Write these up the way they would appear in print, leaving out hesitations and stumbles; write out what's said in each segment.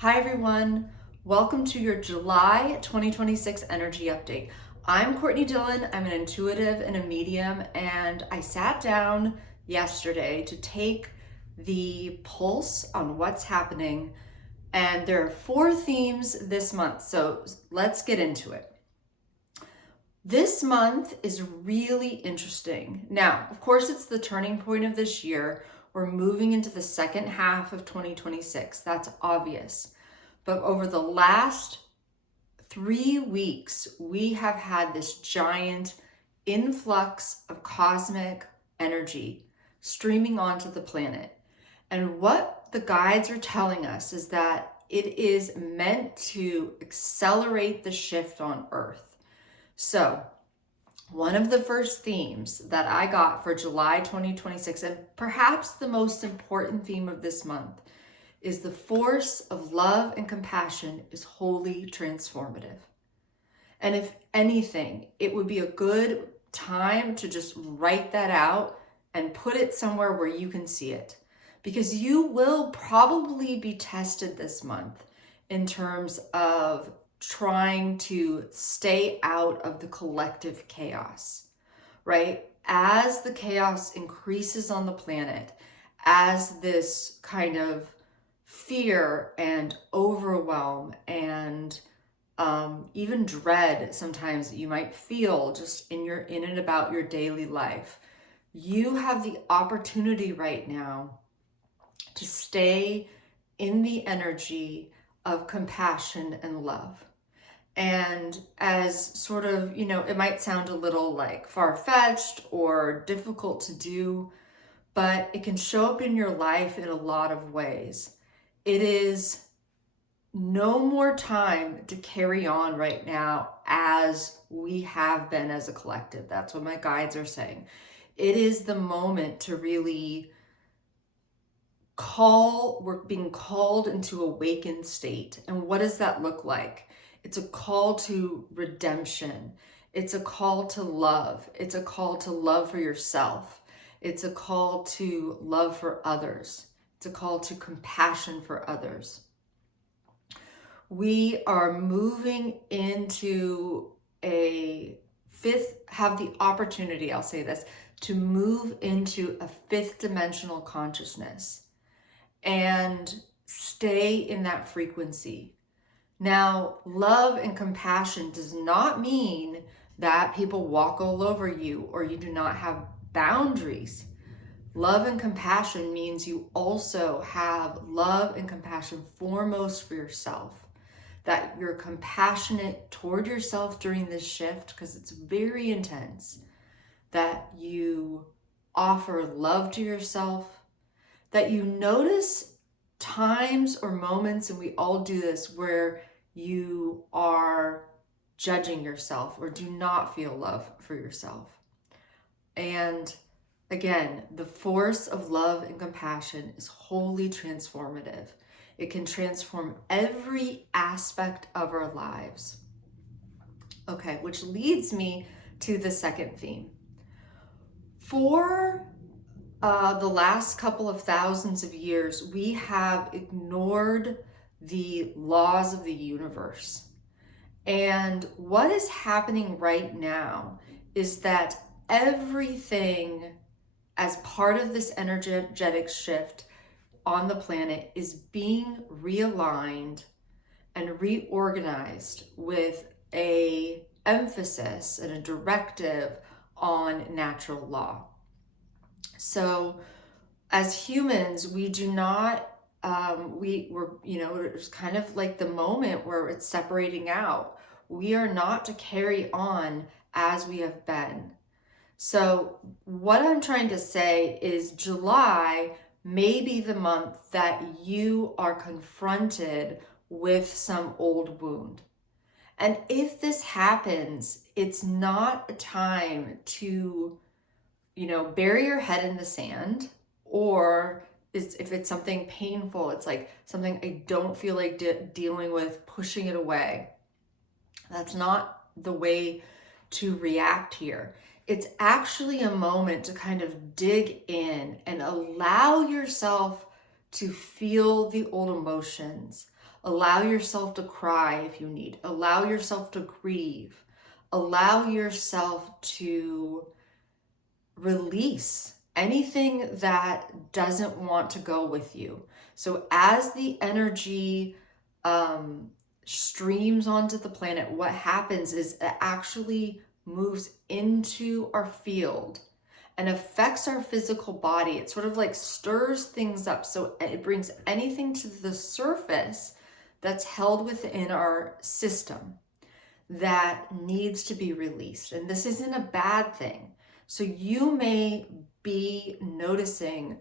Hi everyone, welcome to your July 2026 energy update. I'm Courtney Dillon, I'm an intuitive and a medium, and I sat down yesterday to take the pulse on what's happening, and there are 4 themes this month, so let's get into it. This month is really interesting. Now, of course, it's the turning point of this year. We're moving into the second half of 2026. That's obvious. But over the last 3 weeks, we have had this giant influx of cosmic energy streaming onto the planet. And what the guides are telling us is that it is meant to accelerate the shift on Earth. So, one of the first themes that I got for July 2026, and perhaps the most important theme of this month, is the force of love and compassion is wholly transformative. And if anything, it would be a good time to just write that out and put it somewhere where you can see it. Because you will probably be tested this month in terms of trying to stay out of the collective chaos, right? As the chaos increases on the planet, as this kind of fear and overwhelm and even dread sometimes that you might feel just in and about your daily life, you have the opportunity right now to stay in the energy of compassion and love. And as sort of, it might sound a little like far-fetched or difficult to do, but it can show up in your life in a lot of ways. It is no more time to carry on right now as we have been as a collective. That's what my guides are saying. It is the moment to really we're being called into awakened state. And what does that look like? It's a call to redemption. It's a call to love. It's a call to love for yourself. It's a call to love for others. It's a call to compassion for others. We are moving into have the opportunity, I'll say this, to move into a 5th dimensional consciousness and stay in that frequency. Now, love and compassion does not mean that people walk all over you or you do not have boundaries. Love and compassion means you also have love and compassion foremost for yourself. That you're compassionate toward yourself during this shift because it's very intense. That you offer love to yourself. That you notice times or moments, and we all do this, where you are judging yourself or do not feel love for yourself. And again, the force of love and compassion is wholly transformative. It can transform every aspect of our lives. Okay, which leads me to the second theme. For the last couple of thousands of years, we have ignored the laws of the universe. And what is happening right now is that everything, as part of this energetic shift on the planet, is being realigned and reorganized with a emphasis and a directive on natural law. So as humans, we do not, it's kind of like the moment where it's separating out. We are not to carry on as we have been. So what I'm trying to say is July may be the month that you are confronted with some old wound. And if this happens, it's not a time to, bury your head in the sand, or if it's something painful, it's like something I don't feel like dealing with, pushing it away. That's not the way to react here. It's actually a moment to kind of dig in and allow yourself to feel the old emotions. Allow yourself to cry if you need. Allow yourself to grieve. Allow yourself to release anything that doesn't want to go with you. So as the energy streams onto the planet, what happens is it actually moves into our field and affects our physical body. It sort of like stirs things up. So it brings anything to the surface that's held within our system that needs to be released. And this isn't a bad thing. So you may be noticing,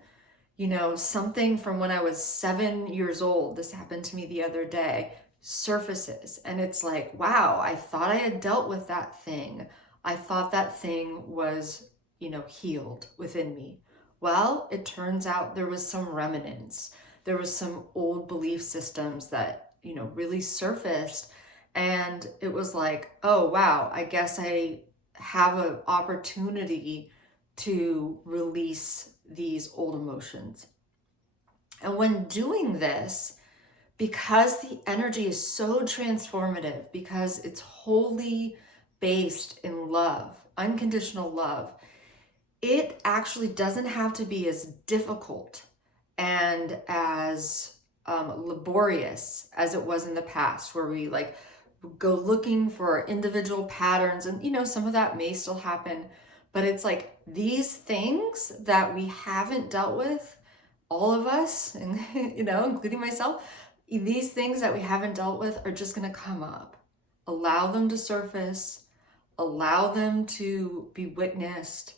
something from when I was 7 years old. This happened to me the other day, surfaces. And it's like, wow, I thought I had dealt with that thing. I thought that thing was, healed within me. Well, it turns out there was some remnants. There was some old belief systems that, really surfaced. And it was like, oh, wow, I guess I have an opportunity to release these old emotions. And when doing this, because the energy is so transformative, because it's wholly based in love, unconditional love, it actually doesn't have to be as difficult and as laborious as it was in the past, where we go looking for individual patterns. And some of that may still happen, but it's like these things that we haven't dealt with, all of us, and including myself, these things that we haven't dealt with are just going to come up. Allow them to surface, allow them to be witnessed.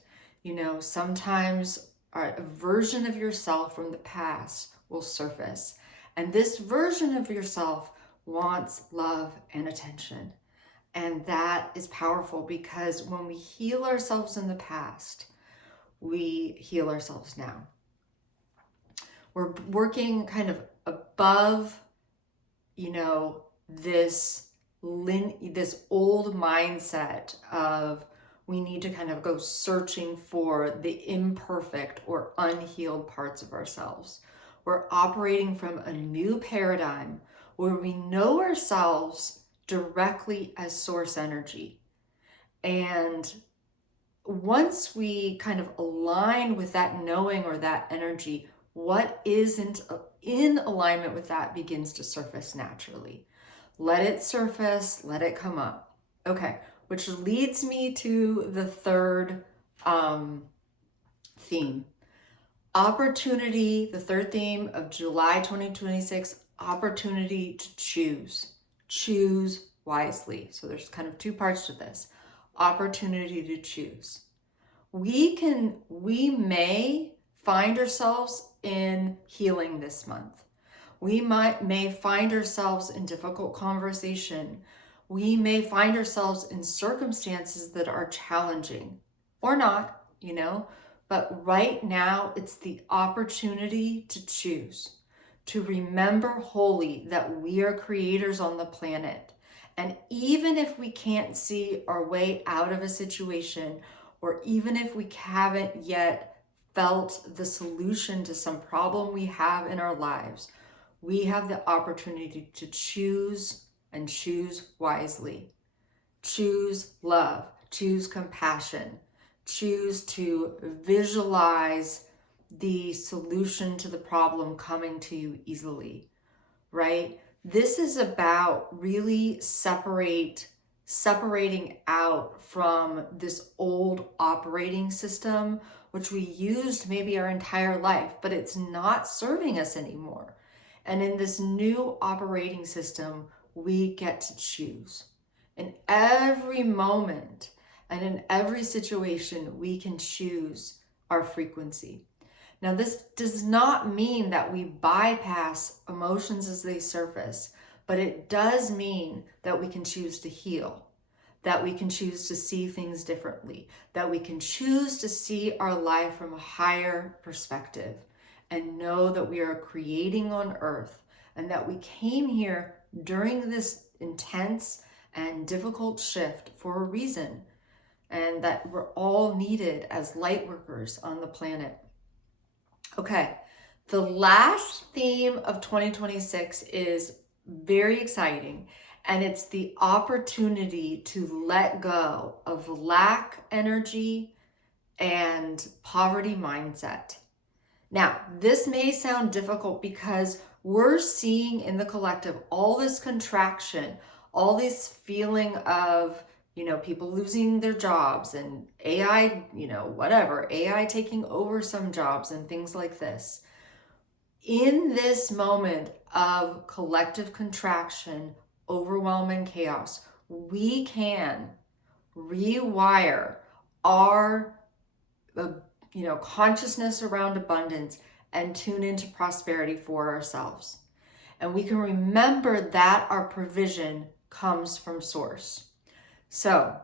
Sometimes a version of yourself from the past will surface, and this version of yourself wants love and attention. And that is powerful, because when we heal ourselves in the past, we heal ourselves now. We're working kind of above, this old mindset of we need to kind of go searching for the imperfect or unhealed parts of ourselves. We're operating from a new paradigm where we know ourselves directly as source energy. And once we kind of align with that knowing or that energy, what isn't in alignment with that begins to surface naturally. Let it surface, let it come up. Okay, which leads me to the third theme. Opportunity, the third theme of July 2026, opportunity to choose. Choose wisely. So there's kind of two parts to this. Opportunity to choose. We may find ourselves in healing this month. We may find ourselves in difficult conversation. We may find ourselves in circumstances that are challenging or not, but right now it's the opportunity to choose, to remember wholly that we are creators on the planet. And even if we can't see our way out of a situation, or even if we haven't yet felt the solution to some problem we have in our lives, we have the opportunity to choose, and choose wisely. Choose love, choose compassion, choose to visualize the solution to the problem coming to you easily, right? This is about really separating out from this old operating system, which we used maybe our entire life, but it's not serving us anymore. And in this new operating system, we get to choose. In every moment and in every situation, we can choose our frequency. Now, this does not mean that we bypass emotions as they surface, but it does mean that we can choose to heal, that we can choose to see things differently, that we can choose to see our life from a higher perspective and know that we are creating on earth, and that we came here during this intense and difficult shift for a reason, and that we're all needed as light workers on the planet. Okay, the last theme of 2026 is very exciting. And it's the opportunity to let go of lack energy and poverty mindset. Now, this may sound difficult because we're seeing in the collective all this contraction, all this feeling of, people losing their jobs and AI, whatever, AI taking over some jobs and things like this. In this moment of collective contraction, overwhelm, and chaos, we can rewire our consciousness around abundance and tune into prosperity for ourselves. And we can remember that our provision comes from source. So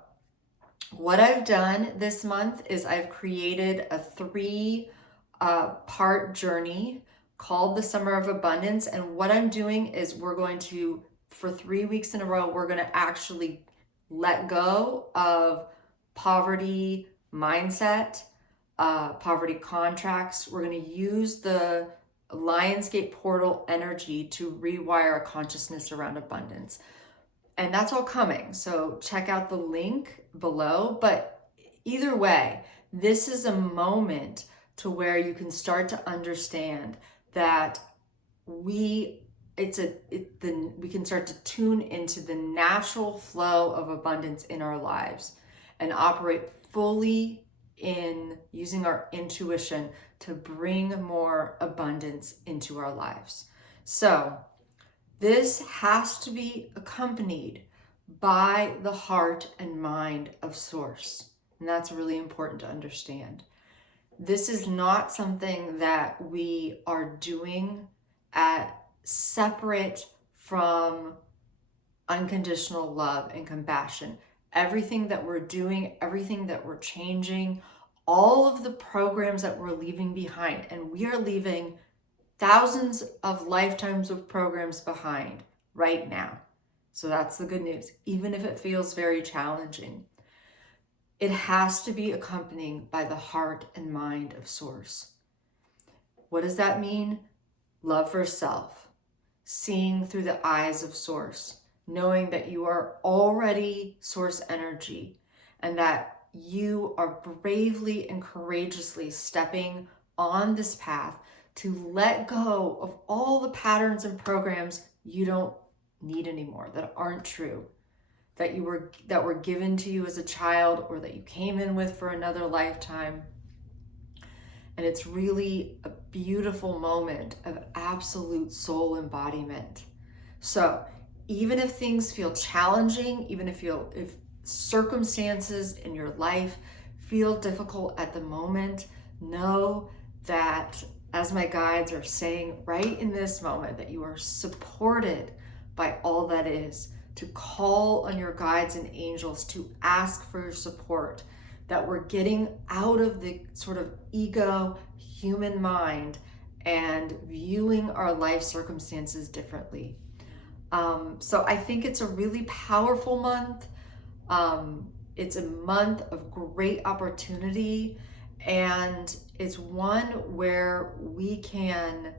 what I've done this month is I've created a 3-part journey called the Summer of Abundance. And what I'm doing is we're going to, for 3 weeks in a row, we're going to actually let go of poverty mindset, poverty contracts. We're going to use the Lionsgate portal energy to rewire our consciousness around abundance. And that's all coming. So check out the link below. But either way, this is a moment to where you can start to understand that we can start to tune into the natural flow of abundance in our lives and operate fully in using our intuition to bring more abundance into our lives. So this has to be accompanied by the heart and mind of source. And that's really important to understand. This is not something that we are doing separate from unconditional love and compassion. Everything that we're doing, everything that we're changing, all of the programs that we're leaving behind, and we are leaving thousands of lifetimes of programs behind right now. So that's the good news, even if it feels very challenging. It has to be accompanied by the heart and mind of source. What does that mean? Love for self, seeing through the eyes of source, knowing that you are already source energy and that you are bravely and courageously stepping on this path to let go of all the patterns and programs you don't need anymore, that aren't true, that were given to you as a child or that you came in with for another lifetime. And it's really a beautiful moment of absolute soul embodiment. So even if things feel challenging, even if circumstances in your life feel difficult at the moment, know that, as my guides are saying right in this moment, that you are supported by all that is, to call on your guides and angels to ask for your support, that we're getting out of the sort of ego human mind and viewing our life circumstances differently. So I think it's a really powerful month. It's a month of great opportunity, and it's one where we can,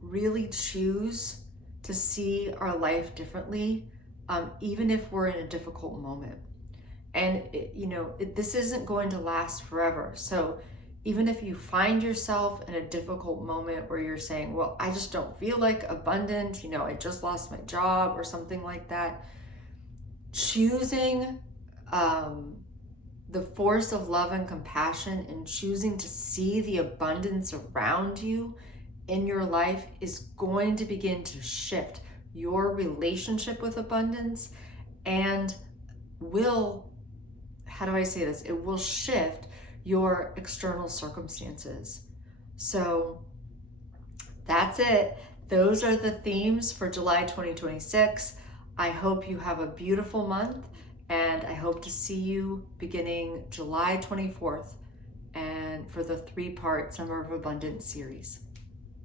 really choose to see our life differently, even if we're in a difficult moment. And this isn't going to last forever. So even if you find yourself in a difficult moment where you're saying, well, I just don't feel like abundant, I just lost my job or something like that, choosing the force of love and compassion and choosing to see the abundance around you in your life is going to begin to shift your relationship with abundance and will, how do I say this? It will shift your external circumstances. So that's it. Those are the themes for July 2026. I hope you have a beautiful month, and I hope to see you beginning July 24th and for the 3-part Summer of Abundance series.